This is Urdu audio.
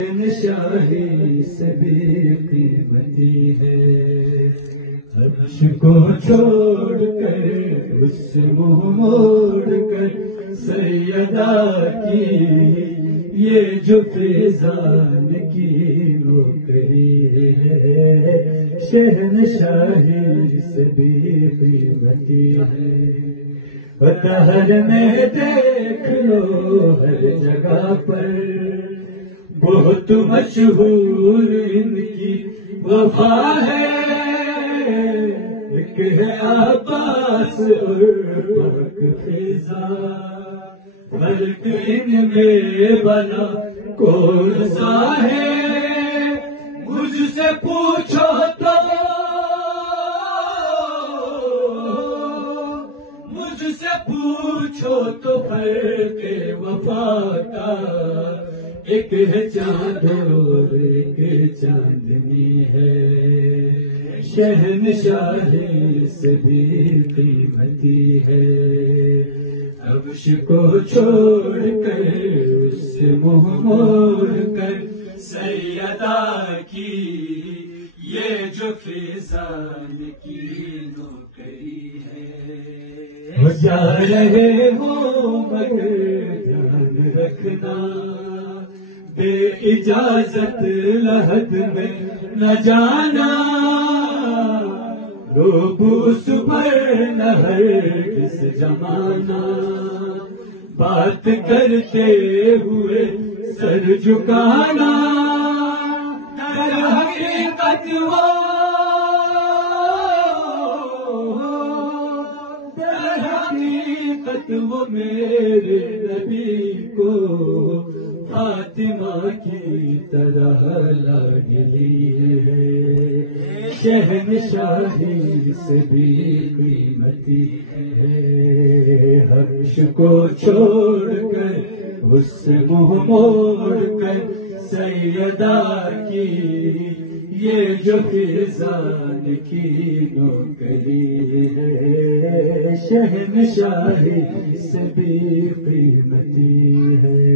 شاہی سے بھی قیمتی ہے، عرش کو چھوڑ کر اس سے منہ موڑ کر سیدہ کی یہ جو فیضان کی نوکری ہے، شہنشاہی سے بھی قیمتی ہے۔ دہر میں دیکھ لو ہر جگہ پر بہت مشہور ان کی وفا ہے، ایک ہے عباس اور پاک فضا، فرق ان میں بنا کون سا ہے، مجھ سے پوچھو تو فرق وفا کا، ایک ہے چاند اور ایک چاندنی ہے، شہنشاہی سے بھی قیمتی ہے، عرش کو چھوڑ کر اس سے منہ موڑ کر سیدہ کی یہ جو فیضان کی نوکری ہے۔ ہو جا رہے ہو مگر دھیان رکھنا، بے اجازت لحد میں نہ جانا، روبوس پر نہ ہرگز جمانا، بات کرتے ہوئے سر جھکانا، در حقیقت وہ میرے نبی کو فاطمہ کی طرح لاڈلی ہے، شہنشاہی سے بھی قیمتی ہے، عرش کو چھوڑ کر اس سے منہ موڑ کر سیدہ کی یہ جو فیضان کی نوکری ہے، شہنشاہی سے بھی قیمتی ہے۔